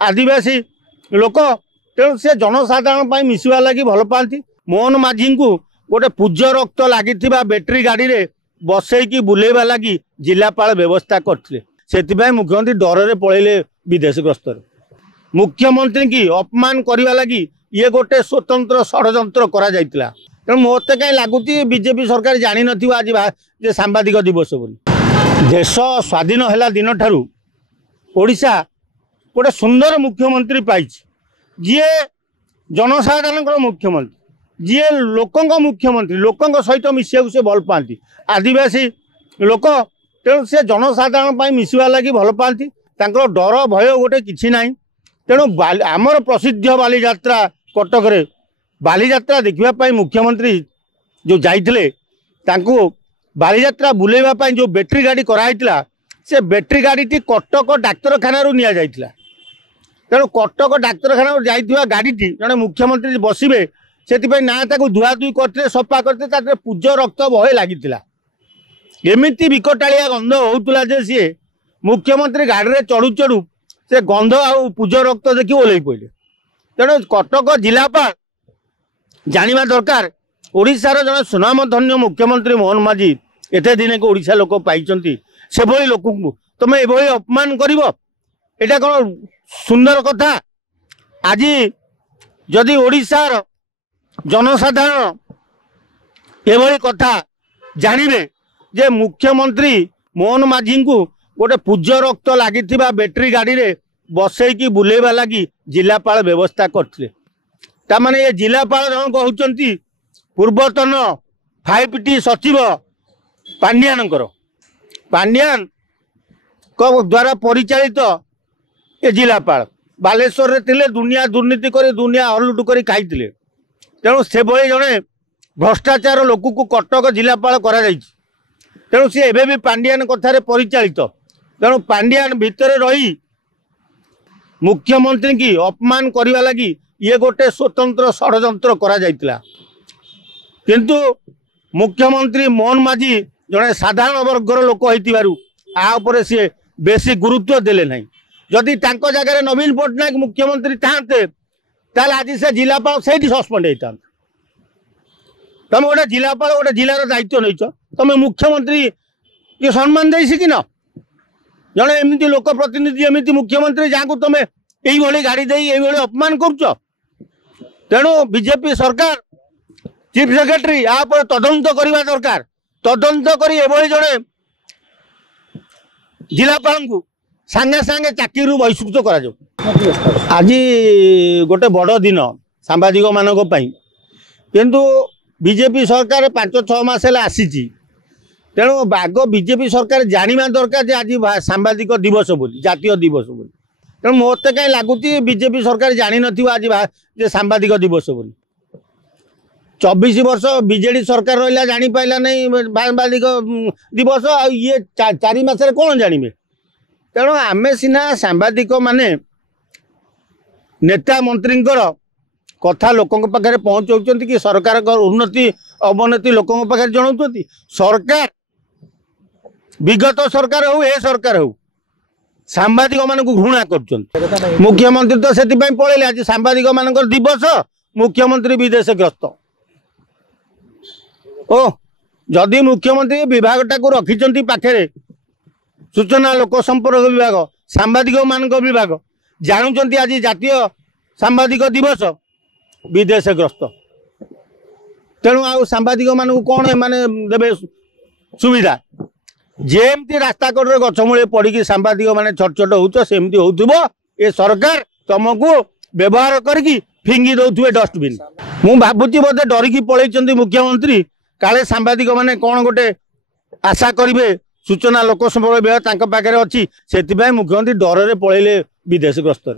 आदिवासी लोक तेणु से जनसाधारण मिसवा लगी भल पाती। मोहन माझी को गोटे पूज्य रक्त लगी बैटेरी गाड़ी रे बसईकी बुलेवा लगी जिलापाल व्यवस्था करते से मुख्यमंत्री डर पलैले विदेश गस्तर। मुख्यमंत्री की अपमान करने लगी ये गोटे स्वतंत्र षड्यंत्र करा जाइतिला। तेणु मत कहीं लगुच बीजेपी सरकार जानी नथिबो आज जे सांबादिक दिवस बोली। देश स्वाधीन है दिन ठारू ओडिशा गोटे सुंदर मुख्यमंत्री पाई जी जनसाधारण मुख्यमंत्री जी लोकों मुख्यमंत्री लोकों सहित मिसिया से भल पाती। आदिवासी लोक तेणु से जनसाधारण मिसवा लगी भल पाती। डर भय गोटे किसी ना तेणु आमर प्रसिद्ध बालीजात्रा कटक रे बालीजात्रा देखापी मुख्यमंत्री जो जाइए बालीजात्रा बुलेवाई जो बैटेरी गाड़ी कराइला से बैटेरी गाड़ी कटक डाक्तखाना नि जाइला। तेणु कटक डाक्तखाना जाइए गाड़ी जड़े मुख्यमंत्री बसवे से ना धुआधुई करते सफा करते पूज रक्त बहे लगी एमती विकटाड़िया गंध होता जे सी मुख्यमंत्री गाड़ी में चढ़ू चढ़ू से गंध आ पूज रक्त देखी ओल्ल पड़े। तेणु कटक जिलापाल जाना दरकार ओडिशार जन सुनामधन्य मुख्यमंत्री मोहन माझी एते दिन को ओडिशा लोक पाई से भली लोक तुम ये अपमान कर एटा कौन सुंदर कथा। आज जदि ओडिशार जनसाधारण एभली कथा जानवे जे मुख्यमंत्री मोहन माझी को गोटे पूज्य रक्त लगी बैटेरी गाड़ी रे बसईकी बुलेवा लगी जिलापाल व्यवस्था करते तामाने ये जिलापाल जन कहते पूर्वतन 5T सचिव पांड्यान द्वारा परिचालित ये जिलापाल बालेश्वर रे थिले दुनिया दुर्नीति कर दुनिया हलुटु कर खाई तेणु से भाई जड़े भ्रष्टाचार लोक को कटक जिलापाल करा तेणु सी एबे भी पांड्यान कथार परिचालित। तेणु पांड्यान भितर रही मुख्यमंत्री की अपमान करने लगी ये गोटे स्वतंत्र षड्यंत्र करा जाइतिला। किंतु मुख्यमंत्री मोहन माझी जड़े साधारण वर्गर लोक होपर सी बेसी गुरुत्व देले ना। जदि तांको जगह नवीन पट्टनायक मुख्यमंत्री थाते ताल आज से जिलापाल से सस्पेंड होता। तुम गोटे जिलापाल गोटे जिलार दायित्व नहीं तुम मुख्यमंत्री ये सम्मान दे शिखिन जड़े एमती लोक प्रतिनिधि एमती मुख्यमंत्री जहाँ को तुम यही गाड़ी दे ये अपमान कर। तेणु बीजेपी सरकार चीफ सेक्रेटरी या तदंत करने दरकार तदंत करी जड़े जिलापाल को सांगे सांगे चाकरी बहिष्कृत कर। आज गोटे बड़ दिन सांबादिक मानक किंतु बीजेपी सरकार 5-6 मास आसी तेणु आग बीजेपी सरकार जाना दरकार आज सांबादिक दिवस बोली जातीय दिवस बोली। तेणु मत कहीं लगुच बीजेपी सरकार जानी नथिबो आज जे सांबादिक दिवस बोली। 24 वर्ष बीजेडी सरकार रहा जानी पाइला नहीं सांबादिक दिवस ये 4 मास कौन जानवे। तेणु आमे सिना सांबादिक माने नेता मंत्री कथा लोकों पाखे पहुँचाऊँ कि सरकार उन्नति अवनति लोकों पाखे जनाऊँ। सरकार विगत सरकार हो ए सरकार हो सांबादिक मान घृणा कर मुख्यमंत्री तो से पलैले आज सांबादिक मान दिवस मुख्यमंत्री विदेश ग्रस्त। ओ जदि मुख्यमंत्री विभागटा को रखी पाखे सूचना लोक संपर्क विभाग सांबादिक मान विभाग जानुंट आज जातीय सांबादिक दिवस विदेश ग्रस्त। तेणु आ सांबादिक मान कौन माने देवे सुविधा जेमती रास्ता कड़े गछमूले पड़ी सांबादिक माने छोट छोट हो सेमती हो ये सरकार तुमको व्यवहार करके फिंगी दौथे डस्टबिन। मु भावुची बोधे डरिकी पलैंट मुख्यमंत्री काले सांबादिक माने कौन गोटे आशा करेंगे सूचना लोक संपर्क विभाग पाखे अच्छी से मुख्यमंत्री डर पलैले विदेश ग्रस्त।